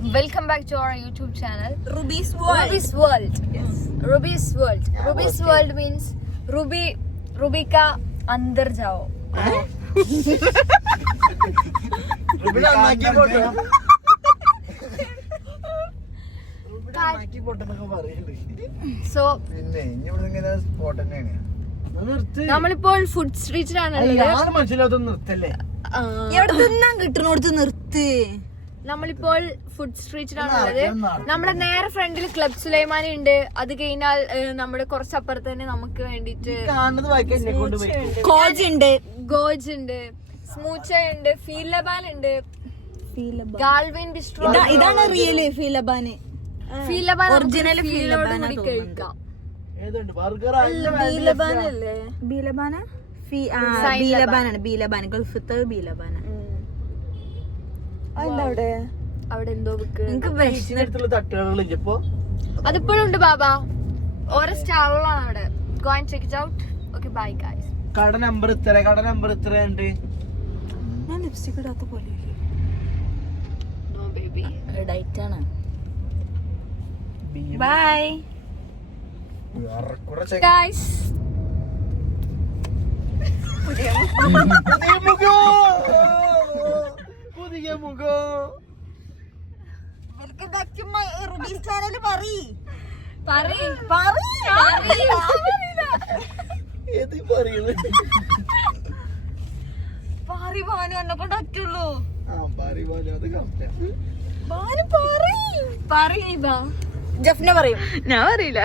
welcome back to our YouTube channel Ruby's World. Ruby's World. Yes. Ruby's World. Ruby's World means Ruby ka andar jao. Ruby ka andar jao. So പിന്നെ ഇങ്ങനെ spot തന്നെയാണ്. നമ്മളിപ്പോൾ food സ്ട്രീറ്റിലാണുള്ളത്. മനസ്സിലാത്ത നിർത്തല്ലേ എവിടെ തിന്നാൻ കിട്ടണോടത്ത് നിർത്ത്. നമ്മളിപ്പോൾ food സ്ട്രീറ്റിലാണുള്ളത്. നമ്മുടെ നേരെ ഫ്രണ്ടിൽ ക്ലബ് സുലൈമാനി ഉണ്ട്. അത് കഴിഞ്ഞാൽ നമ്മുടെ കുറച്ചപ്പുറത്ത് തന്നെ നമുക്ക് വേണ്ടിട്ട് ഗോജ് ഉണ്ട്, സ്മൂച്ച ഉണ്ട്, ഫീലബാൻ ഉണ്ട്, ഗാൾവിൻ ബിസ്ട്രോ. ഇതാണ് റിയൽ ഫീലബാന്. ഫീലബാൻ ഒറിജിനൽ ഫീലോട് കഴിക്കാം. ബീലബാന ഗൾഫത്തെ ബീലബാന. അവിടെ എന്തോ തട്ടുകളിപ്പോ അതിപ്പോഴും ഉണ്ട് ബാബ. ഓരോ സ്റ്റാളുകളാണ് അവിടെ. Go and check it out. Okay, bye guys. കട നമ്പർ ഇത്ര ഉണ്ട്. ഞാൻ ലിപ്സ്റ്റിക് ഇടാത്ത പോലെ. No baby. റെഡ് ആയിട്ട് ആണ്. Bye Guys. പുതിയ മുഖം. റുബീസ് ചാനൽ ജഫ്ന പറയും. ഞാൻ അറിയില്ല.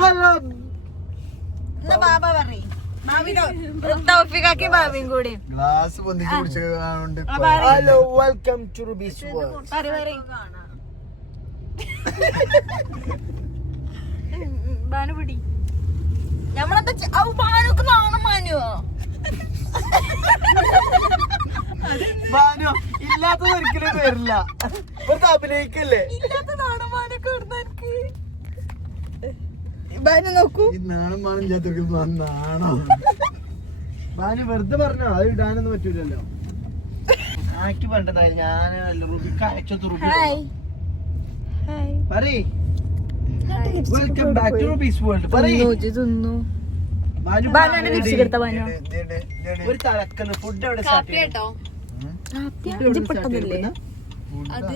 ഹലോ ബാബ പറയും. തൗഫീഖാക്കി ബാബയും കൂടി ഗ്ലാസ് പൊന്തിച്ച് കുടിച്ചുകൊണ്ട് hello welcome to rupees world. ബാനുപിടി നമ്മളെന്താ ബാനൊക്കെ നാണം മാനുവോ? ബാനു ഇല്ലാത്തത് ഒരിക്കലും വരില്ല. ഇവർക്ക് അഭിനയിക്കല്ലേ ഇല്ലാത്ത നാണം മാനൊക്കെ ബാനു നോക്കൂ. ഈ നാണം മാനം ചേർത്തൊക്കെ നാണോ? ബാനു വെറുതെ പറഞ്ഞോ, അത് ഇടാനൊന്നും പറ്റൂലല്ലോ. ആക്കി പണ്ടതായി ഞാൻ റുബിക്ക് അയച്ചത് റുബി പറയ് welcome back to rupees world പറയ്. ഒരു തലക്കല് ഫുഡ് എവിടെ സ്റ്റാർട്ട് കേട്ടോ അത്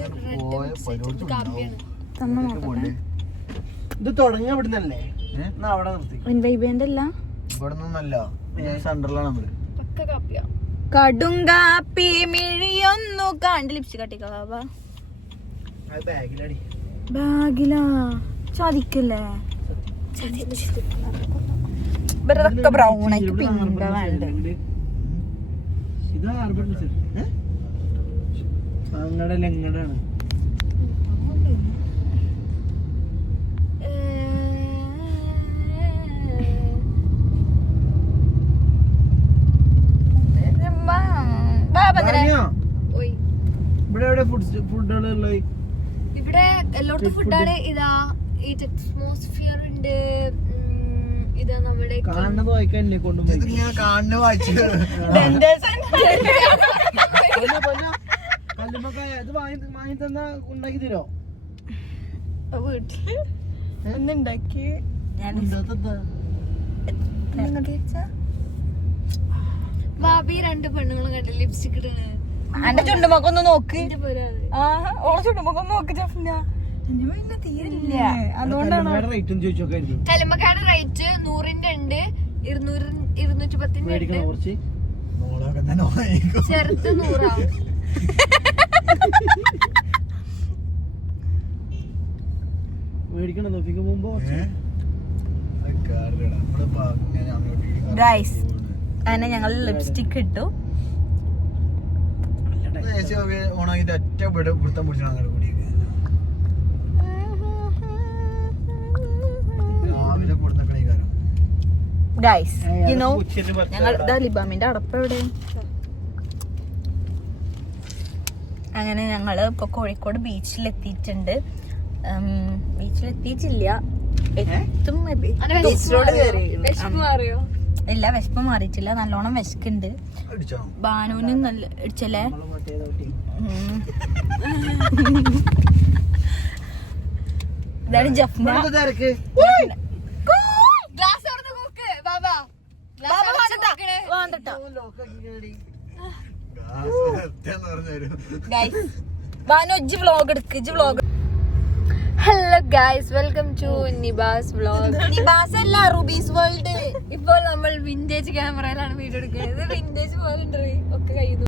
കാപ്പിയാണ്. ഇത് തുടങ്ങ ഇവിടുന്നല്ലേ? എന്നാ അവിടെ നിർത്തി. ഇവിടുന്നല്ല, സെന്ററിലാണ് നമ്മള്. പക്ക കാപ്പിയാ. കടുങ്കാപ്പി മിഴിയൊന്നു കണ്ട് ലിപ്സ്റ്റിക് കട്ടിക്കാ ബാബാ. ബാഗിലടി ബാഗിലാ ചതിക്കല്ലേ? ഇവരതൊക്കെ ബ്രൗൺ ആയിട്ട് പിങ്ക് വേണ്ട. ഇത് അങ്ങടെ ലെങ്ങടാണ്. ഇവിടെ എവിടെ ഫുഡുകളുള്ളത്? ഇവിടെ എല്ലായിടത്തും ഫുഡാണ്. ഇതാ ഈ അറ്റ്മോസ്ഫിയർ ഉണ്ട്. ഇതാ നമ്മുടെ കാണുന്നത് വായിക്കാൻ എന്നെ കൊണ്ടും ഇത് വാങ്ങി തന്നാ ഉണ്ടാക്കി തരോ? വീട്ടില് ഒന്നുണ്ടാക്കി ബാബി രണ്ട് പെണ്ണുങ്ങളും കണ്ട ലിപ്സ്റ്റിക് ഇടണ. എന്റെ ചുണ്ടുമൊക്കൊന്ന് നോക്ക്. ഓളെ ചുണ്ടുമൊക്കൊന്ന് നോക്ക് ജഫ്ന. തീരില്ല, അതുകൊണ്ടാണ്. കലമ്പക്കാട് റേറ്റ് 100ന്റെ ഉണ്ട്, 210ന്റെ ഉണ്ട്. ചെറുത് 100 ആവും. ഗൈസ് അങ്ങനെ ഞങ്ങൾ ലിപ്സ്റ്റിക് ഇട്ടു. ഓണാക്കിട്ട് ഒറ്റ പിടുത്തം പിടിച്ചാണ് അങ്ങോട്ട് കൂടി രാവിലെ കൊടുത്തേ കാരം. ഗൈസ് യു നോ ഞങ്ങൾ ഇതാ ലിബാമിന്റെ അടപ്പ് എവിടെ? അങ്ങനെ ഞങ്ങള് ഇപ്പൊ കോഴിക്കോട് ബീച്ചിലെത്തിയിട്ടുണ്ട്. ബീച്ചിലെത്തിയിട്ടില്ല, എത്തും. അറിയോ ഇല്ല വിശപ്പ് മാറിയിട്ടില്ല, നല്ലോണം വിശക്കുണ്ട്. അടിച്ചോ ബാനുവിന് നല്ല ഇടിച്ചല്ലേ. ഇതാണ് ജഫ്ന. തിരക്ക് ഗ്ലാസ് തുറന്ന് നോക്ക് ബാബാ. ബാനു ഇജ്ജ് വ്ലോഗ് എടുക്ക്, ഇജ്ജ് vlog. Hello guys, welcome to Nibas vlog. Nibas അല്ല, റുബീസ് വേൾഡ്. ഇപ്പോൾ നമ്മൾ വിന്റേജ് ക്യാമറയിലാണ് വീഡിയോ എടുക്കുന്നത്. വിന്റേജ് പോലെ ഉണ്ട് ഒക്കെ കഴിയുന്നു.